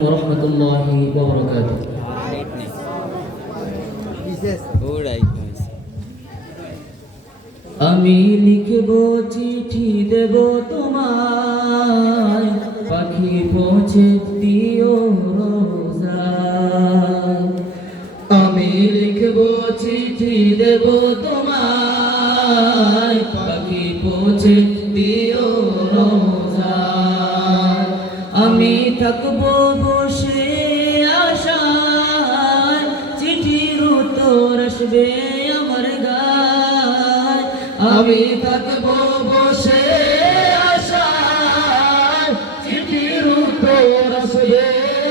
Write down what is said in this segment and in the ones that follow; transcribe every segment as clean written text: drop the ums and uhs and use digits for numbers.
ওরহমতুল্লাহি ওয়াবারাকাতুহু। আমি লিখব চিঠি দেব তোমায়, পাখি পৌঁছে দিও রোজায়। আমি লিখব চিঠি দেব তোমায়, পাখি পৌঁছে দিও রোজায়। আমি থাকবো বসে আশায়, চিঠির উত্তর আসবে আমার গায়। আমি থাকবো বসে আশায়, চিঠির উত্তর আসবে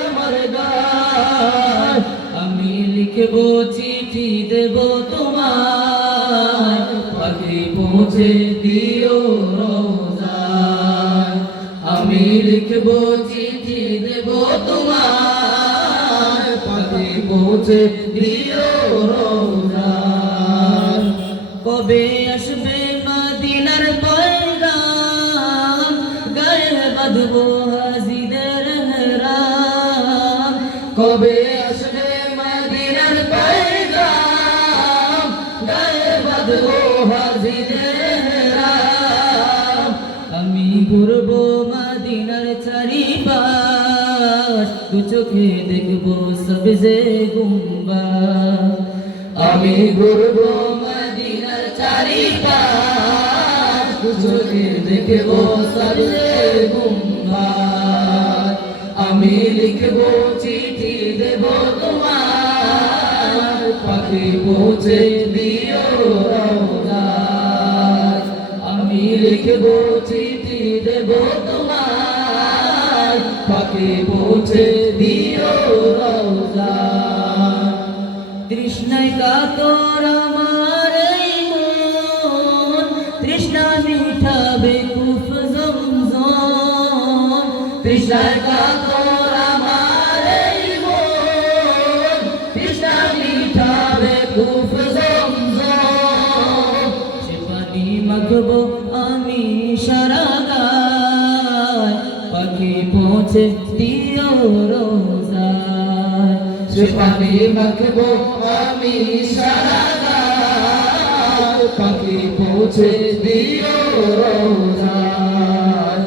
আমার গায়। আমি লিখব চিঠি দেব তোমায়, পাখি পৌঁছে দিও রোজায়। আমি লিখব চিঠি দেব তোমায়, পাখি পৌঁছে দিও রোজায়। কবে আসবে মদিনার পয়গাম, গায়ে বাঁধবো হাজিদের হেরাম। কবে আসবে মদিনার পয়গাম, গায়ে বাঁধবো হাজিদের হেরাম। আমি ঘুরবো মদিনার চারিপাশ, দু চোখে দেখবো সবজে গুম্বাদ। আমি ঘুরবো মদিনার চারিপাশ, দু চোখে দেখবো সবজে গুম্বাদ। আমি লিখবো চিঠি দেব তোমায়, পাখি পৌঁছে দিও রোজায়। আমি লিখবো চিঠি দেব তোমায়, পাখি পৌঁছে দিও রোজায়। তৃষ্ণায় কাতর আমার এই মন, তৃষ্ণা মিটাবে কুফ জমজম। তৃষ্ণায় কাতর আমার এই মন, তৃষ্ণা মিটাবে কুফ জমজম। সে পানি মাখবো আমি সারা গায়, পাখি পৌঁছে দিও রোজায়। সে পানি মাখবো আমি সারা গায়, পাখি পৌঁছে দিও রোজায়।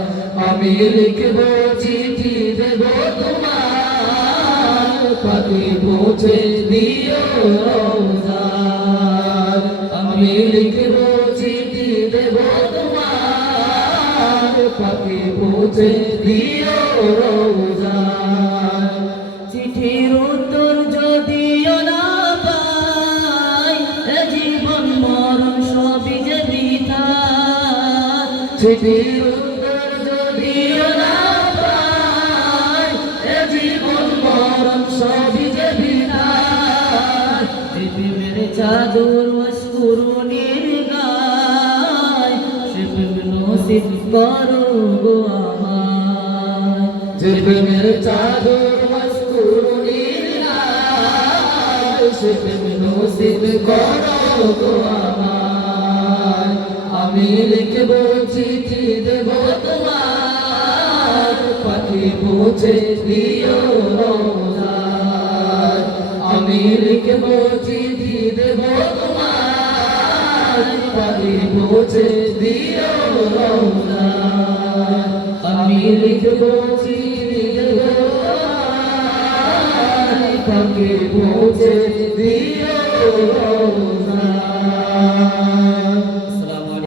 আমি লিখবো চিঠি দেব তোমায়, পাখি পৌঁছে দিও রোজায়। আমি লিখবো চিঠি দেব তোমায়, পাখি পৌঁছে দিও রোজায়। চিঠির উত্তর যদিও না পাই, জীবন মরণ সবই যে বৃথা। চিঠির উত্তর যদিও না পাই, জীবন মরণ সবই যে বৃথা। প্রেমের চাদর মশকুরুনির গায়, সে প্রেম নসিব করো গো আমায়। যে প্রেমের চাদর মশকুরুনির গায়, সে প্রেম নসিব করো গো আমায়। আমি লিখবো চিঠি দেব তোমায়, পাখি পৌঁছে দিও রোজায়। আমি লিখবো চিঠি দেব তোমায়, পাখি পৌঁছে দিও রোজায়। আমি লিখবো চিঠি দেব তোমায়, পাখি পৌঁছে দিও রোজায়।